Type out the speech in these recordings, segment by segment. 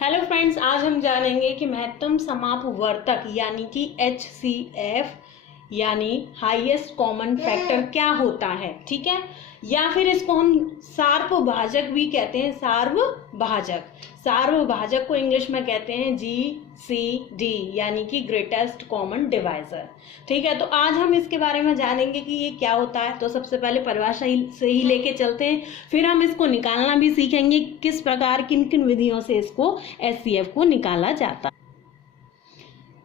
Hello friends, आज हम जानेंगे कि महत्तम समापवर्तक यानी कि HCF यानी हाईएस्ट कॉमन फैक्टर क्या होता है। ठीक है, या फिर इसको हम सार्वभाजक भी कहते हैं। सार्वभाजक को इंग्लिश में कहते हैं GCD यानी कि ग्रेटेस्ट कॉमन डिवाइजर। ठीक है, तो आज हम इसके बारे में जानेंगे कि ये क्या होता है। तो सबसे पहले परिभाषा से ही लेके चलते हैं, फिर हम इसको निकालना भी सीखेंगे किस प्रकार किन किन विधियों से इसको HCF को निकाला जाता है।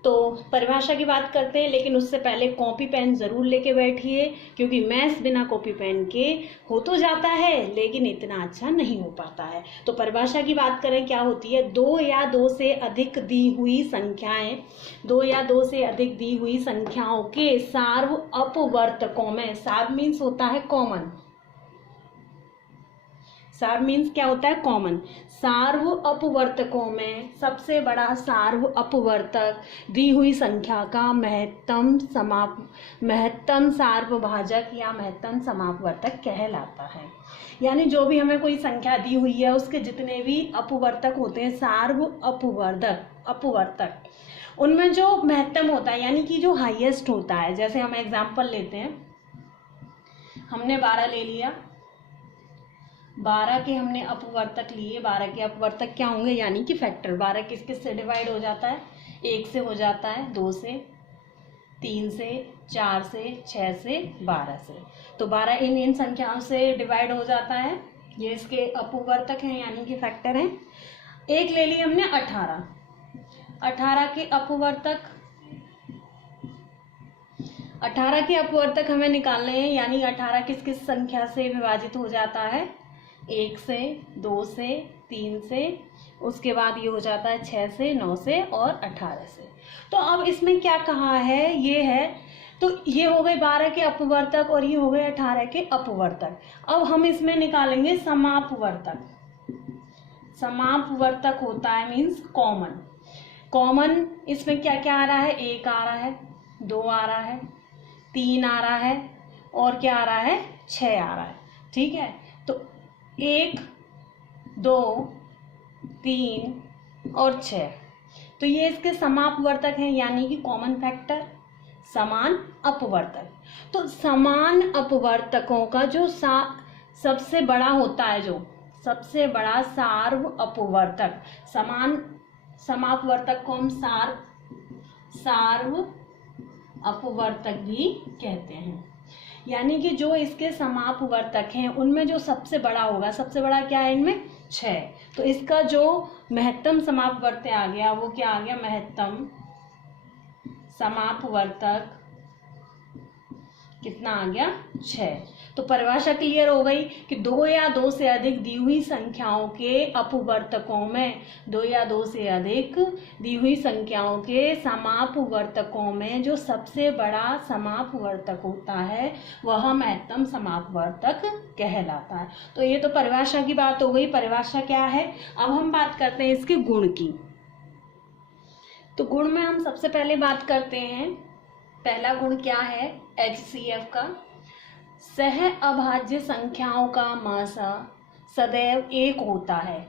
तो परिभाषा की बात करते हैं, लेकिन उससे पहले कॉपी पेन जरूर लेके बैठिए, क्योंकि मैथ्स बिना कॉपी पेन के हो तो जाता है लेकिन इतना अच्छा नहीं हो पाता है। तो परिभाषा की बात करें, क्या होती है? दो या दो से अधिक दी हुई संख्याओं के सार्व अपवर्तकों में, सार्व मीन्स होता है कॉमन, सार्व मीन्स क्या होता है? कॉमन। सार्व अपवर्तकों में सबसे बड़ा सार्व अपवर्तक दी हुई संख्या का महत्तम सार्वभाजक या महत्तम समापवर्तक कहलाता है। यानी जो भी हमें कोई संख्या दी हुई है उसके जितने भी अपवर्तक होते हैं, सार्व अपवर्तक, उनमें जो महत्तम होता है यानी कि जो हाईएस्ट होता है। जैसे हम एग्जाम्पल लेते हैं, हमने 12 ले लिया, 12 के हमने अपवर्तक लिए। 12 के अपवर्तक क्या होंगे? यानी कि फैक्टर। 12 किस किस से डिवाइड हो जाता है? 1 से हो जाता है, 2 से, 3 से, 4 से, 6 से, 12 से। तो 12 इन संख्याओं से डिवाइड हो जाता है। ये इसके अपवर्तक हैं यानी कि फैक्टर हैं। एक ले लिए हमने 18, 18 के अपवर्तक, 18 के अपवर्तक हमें निकालने हैं। यानी 18 किस किस संख्या से विभाजित हो जाता है? 1 से, 2 से, 3 से, उसके बाद ये हो जाता है 6 से, 9 से और 18 से। तो अब इसमें क्या कहा है? ये है, तो ये हो गए 12 के अपवर्तक और ये हो गए 18 के अपवर्तक। अब हम इसमें निकालेंगे समापवर्तक। समापवर्तक होता है मीन्स कॉमन। इसमें क्या क्या आ रहा है? 1 आ रहा है, 2 आ रहा है, 3 आ रहा है और क्या आ रहा है? 6 आ रहा है। ठीक है, तो 1, 2, 3 और 6, तो ये इसके समापवर्तक हैं यानी कि कॉमन फैक्टर, समान अपवर्तक। तो समान अपवर्तकों का जो सबसे बड़ा होता है, जो सबसे बड़ा सार्व अपवर्तक, समापवर्तक को हम सार्व अपवर्तक भी कहते हैं। यानी कि जो इसके समापवर्तक हैं उनमें जो सबसे बड़ा होगा, सबसे बड़ा क्या है इनमें? 6। तो इसका जो महत्तम समापवर्तक आ गया वो क्या आ गया? महत्तम समापवर्तक कितना आ गया? 6। तो परिभाषा क्लियर हो गई कि 2 या 2 से अधिक दी हुई संख्याओं के अपवर्तकों में, 2 या 2 से अधिक दी हुई संख्याओं के समापवर्तकों में जो सबसे बड़ा समापवर्तक होता है वह महत्तम समापवर्तक कहलाता है। तो ये तो परिभाषा की बात हो गई। परिभाषा क्या है? अब हम बात करते हैं इसके गुण की। तो गुण में हम सबसे पहले बात करते हैं, पहला गुण क्या है HCF का? सह अभाज्य संख्याओं का मासा सदैव 1 होता है।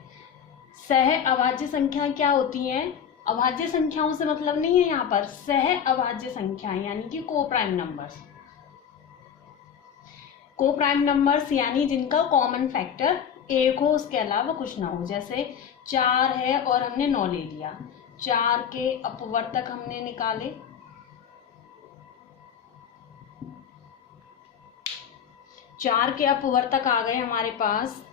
सह अभाज्य संख्या क्या होती हैं? अभाज्य संख्याओं से मतलब नहीं है यहाँ पर, सह अभाज्य संख्याएं यानी कि कोप्राइम नंबर्स यानी जिनका कॉमन फैक्टर 1 हो, उसके अलावा कुछ ना हो। जैसे 4 है और हमने 9 ले लिया, 4 के अपवर्तक हमने निकाले, 4 के अपवर्तक आ गए हमारे पास,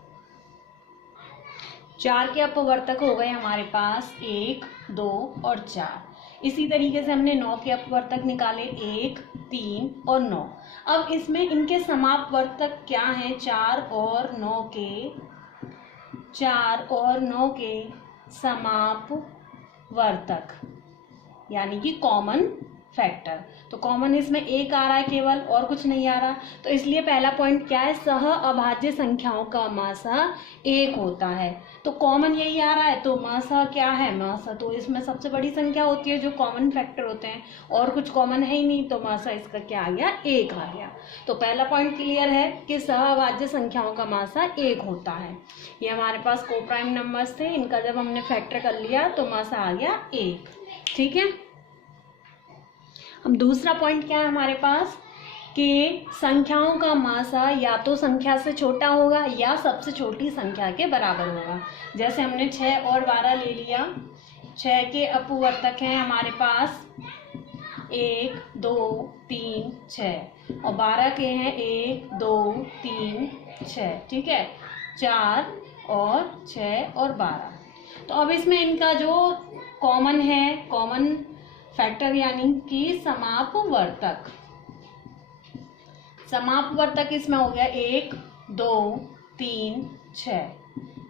4 के अपवर्तक हो गए हमारे पास 1, 2 और 4। इसी तरीके से हमने 9 के अपवर्तक निकाले, 1, 3 और 9। अब इसमें इनके समापवर्तक क्या हैं? 4 और 9 के समापवर्तक यानी कि कॉमन फैक्टर। तो कॉमन इसमें एक आ रहा है केवल, और कुछ नहीं आ रहा। तो इसलिए पहला पॉइंट क्या है, सह अभाज्य संख्याओं का मासा एक होता है। तो कॉमन यही आ रहा है, तो मासा क्या है, मासा तो इसमें सबसे बड़ी संख्या होती है जो कॉमन फैक्टर होते हैं, और कुछ कॉमन है ही नहीं, तो मासा इसका क्या आ गया, एक आ गया। तो पहला पॉइंट क्लियर है कि सह अभाज्य संख्याओं का मासा एक होता है। ये हमारे पास कोप्राइम नंबर्स थे, इनका जब हमने फैक्टर कर लिया तो मासा आ गया एक। ठीक है। अब दूसरा पॉइंट क्या है हमारे पास कि संख्याओं का मासा या तो संख्या से छोटा होगा या सबसे छोटी संख्या के बराबर होगा। जैसे हमने 6 और 12 ले लिया, 6 के अपवर्तक हैं हमारे पास 1 2 3 6, और 12 के हैं 1 2 3 6, ठीक है, 4 और 6 और 12। तो अब इसमें इनका जो कॉमन है, कॉमन फैक्टर यानी कि समापवर्तक, समापवर्तक इसमें हो गया 1 2 3 6,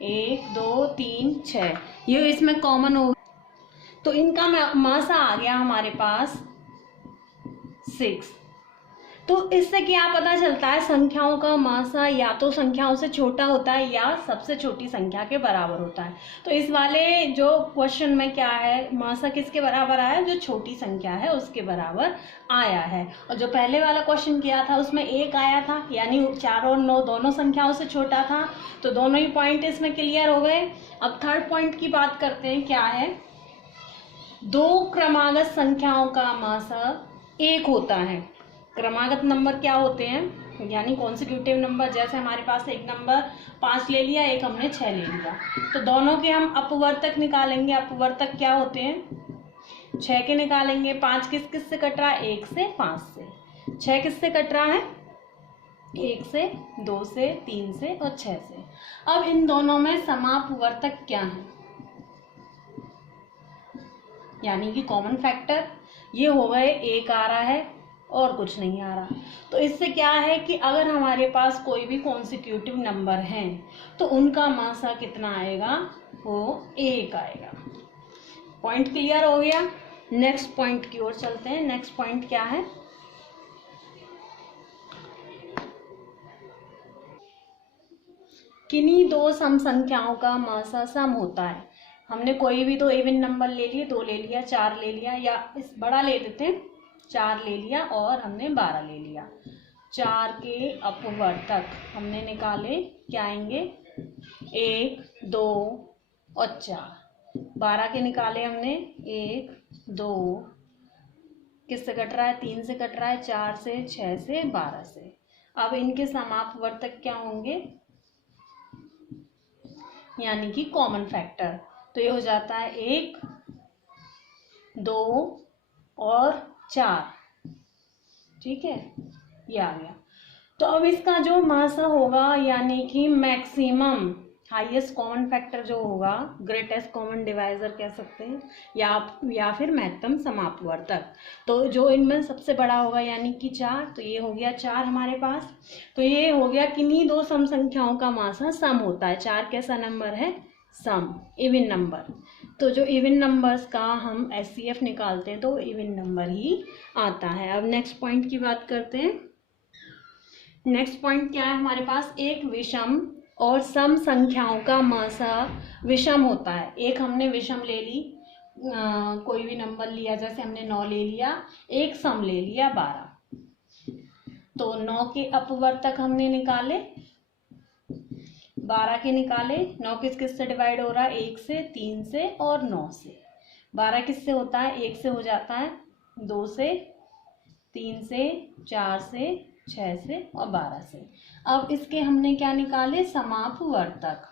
1 2 3 6, ये इसमें कॉमन हो गया। तो इनका मासा आ गया हमारे पास 6। तो इससे क्या पता चलता है, संख्याओं का मासा या तो संख्याओं से छोटा होता है या सबसे छोटी संख्या के बराबर होता है। तो इस वाले जो क्वेश्चन में क्या है, मासा किसके बराबर आया, जो छोटी संख्या है उसके बराबर आया है। और जो पहले वाला क्वेश्चन किया था उसमें 1 आया था, यानी 4 और 9 दोनों संख्याओं से छोटा था। तो दोनों ही पॉइंट इसमें क्लियर हो गए। अब थर्ड पॉइंट की बात करते हैं, क्या है, दो क्रमागत संख्याओं का मासा एक होता है। क्रमागत नंबर क्या होते हैं, यानी कॉन्सिक्यूटिव नंबर। जैसे हमारे पास एक नंबर 5 ले लिया, एक हमने 6 ले लिया, तो दोनों के हम अपवर्तक निकालेंगे। अपवर्तक क्या होते हैं, 6 के निकालेंगे। 5 किस किस से कट रहा है, 1 से 5 से। 6 किस से कट रहा है, 1 से 2 से 3 से और 6 से। अब इन दोनों में समापवर्तक क्या है, यानी कि कॉमन फैक्टर, ये हो गए, एक आ रहा है और कुछ नहीं आ रहा। तो इससे क्या है कि अगर हमारे पास कोई भी कॉन्सिक्यूटिव नंबर हैं तो उनका मासा कितना आएगा, वो 1 आएगा। पॉइंट क्लियर हो गया। नेक्स्ट पॉइंट की ओर चलते हैं। नेक्स्ट पॉइंट क्या है, किन्हीं दो सम संख्याओं का मासा सम होता है। हमने कोई भी दो इवन नंबर ले लिए, 2 ले लिया, 4 ले लिया, या इस बड़ा ले लेते हैं, 4 ले लिया और हमने 12 ले लिया। 4 के अपवर्तक हमने निकाले, क्या आएंगे, 1 2 और 4। 12 के निकाले हमने, 1 2, किससे कट रहा है, 3 से कट रहा है, 4 से, 6 से, 12 से। अब इनके समापवर्तक क्या होंगे, यानी कि कॉमन फैक्टर। तो ये हो जाता है 1 2 और 4, ठीक है, ये आ गया। तो अब इसका जो मासा होगा, यानी कि मैक्सिमम हाईएस्ट कॉमन फैक्टर जो होगा, ग्रेटेस्ट कॉमन डिवाइजर कह सकते हैं, या फिर महत्तम समापवर्तक, तो जो इनमें सबसे बड़ा होगा यानी कि 4। तो ये हो गया 4 हमारे पास। तो ये हो गया किन्हीं दो सम संख्याओं का मासा सम होता है। 4 कैसा नंबर है, सम, इवन नंबर। तो जो इवन नंबर्स का हम एचसीएफ निकालते हैं तो इवन नंबर ही आता है। अब नेक्स्ट पॉइंट की बात करते हैं। नेक्स्ट पॉइंट क्या है हमारे पास, एक विषम और सम संख्याओं का मासा विषम होता है। एक हमने विषम ले ली, कोई भी नंबर लिया, जैसे हमने 9 ले लिया, एक सम ले लिया 12। तो 9 के अपवर्तक हमने निकाले, 12 के निकाले। 9 किस किस से डिवाइड हो रहा है, 1 से, 3 से और 9 से। 12 किससे होता है, 1 से हो जाता है, 2 से, 3 से, 4 से, 6 से और 12 से। अब इसके हमने क्या निकाले, समापवर्तक।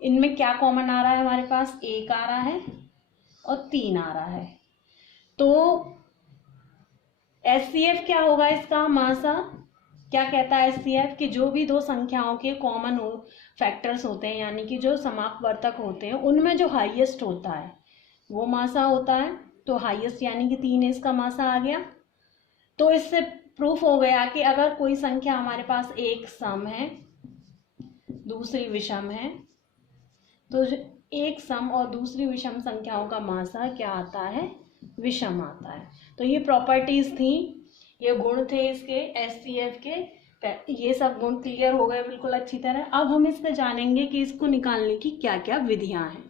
इनमें क्या कॉमन आ रहा है हमारे पास, 1 आ रहा है और 3 आ रहा है। तो एचसीएफ क्या होगा इसका मासा, क्या कहता है एचसीएफ कि जो भी दो संख्याओं के कॉमन फैक्टर्स होते हैं, यानी कि जो समापवर्तक होते हैं, उनमें जो हाईएस्ट होता है वो मासा होता है। तो हाईएस्ट यानी कि 3 इसका मासा आ गया। तो इससे प्रूफ हो गया कि अगर कोई संख्या हमारे पास एक सम है, दूसरी विषम है, तो एक सम और दूसरी विषम संख्याओं का मासा क्या आता है, विषम आता है। तो ये प्रॉपर्टीज थी, ये गुण थे इसके HCF के। ये सब गुण क्लियर हो गए बिल्कुल अच्छी तरह। अब हम इसमें जानेंगे कि इसको निकालने की क्या क्या विधियां हैं।